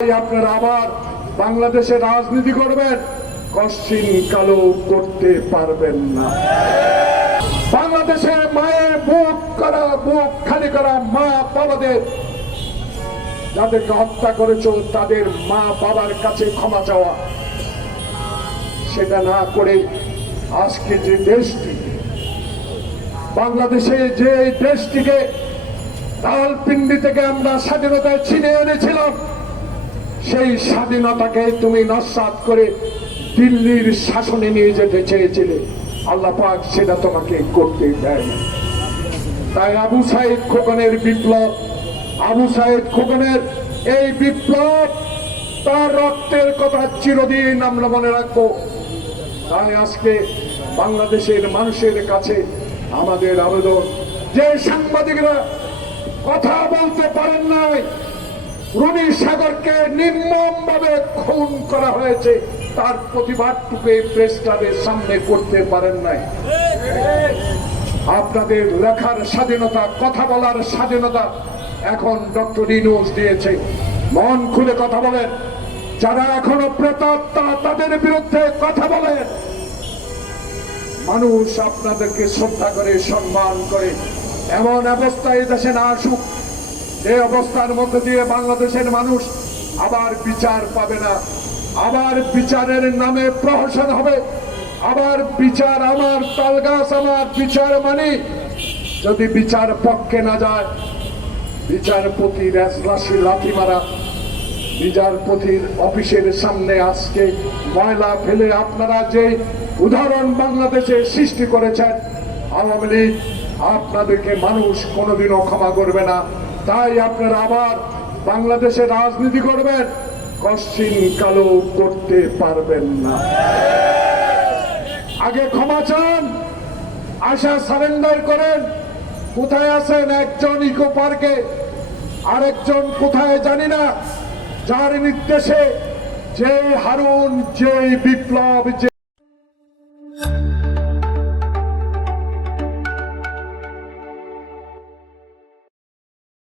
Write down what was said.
আপনারা আবার বাংলাদেশে রাজনীতি করবেন, কশ্চিন কালো করতে পারবেন না। বাংলাদেশে মায়ের বুক খালি করা মা বাবাদের, যাদেরকে হত্যা করেছো তাদের মা বাবার কাছে ক্ষমা চাওয়া, সেটা না করে আজকে যে দেশটি, বাংলাদেশে যে দেশটিকে রাওয়ালপিন্ডি থেকে আমরা স্বাধীনতায় ছিনিয়ে এনেছিলাম, সেই স্বাধীনতাকে তুমি নস্যাৎ করে দিল্লির শাসনে নিয়ে যেতে চেয়েছিলে। আল্লাহ পাক সেটা তোমাকে করতে দেয় না। তাই আবু সাইদ খোকনের বিপ্লব, আবু সাইদ খোকনের এই বিপ্লব, তার রক্তের কথা চিরদিন আমরা মনে রাখবো। তাই আজকে বাংলাদেশের মানুষের কাছে আমাদের আবেদন, যে সাংবাদিকরা কথা বলতে পারেন নাই, রুনি সাগরকে নির্মমভাবে খুন করা হয়েছে, তার প্রতিবাদটুকু প্রেস ক্লাবের সামনে করতে পারেন নাই। আপনাদের লেখার স্বাধীনতা, কথা বলার স্বাধীনতা এখন ডক্টর ইউনূস দিয়েছে। মন খুলে কথা বলেন। যারা এখনো প্রেতাত্মা, তাদের বিরুদ্ধে কথা বলেন। মানুষ আপনাদেরকে শ্রদ্ধা করে, সম্মান করে। এমন অবস্থায় দেশে না আসুক যে অবস্থার মধ্যে দিয়ে বাংলাদেশের মানুষ আবার বিচার পাবে না, আবার বিচারের নামে প্রহসন হবে, আবার বিচার আমার তালগাছ, আমার বিচার মানি। যদি বিচার পক্ষে না যায়, বিচারপতি রাজলাসী লাথি মারা, বিচারপতির অফিসের সামনে আজকে ময়লা ফেলে আপনারা যে উদাহরণ বাংলাদেশে সৃষ্টি করেছেন, আওয়ামী লীগ আপনাদেরকে মানুষ কোনোদিনও ক্ষমা করবে না। তাই আপনারা আবার বাংলাদেশে রাজনীতি করবেন, কশ্চিন কালো করতে পারবেন না। আগে ক্ষমা চান, আশা সারেন্ডার করেন। কোথায় আছেন একজন ইকো পার্কে, আরেকজন কোথায় জানি না, যার নির্দেশে যে হারুন, যে বিপ্লব, যে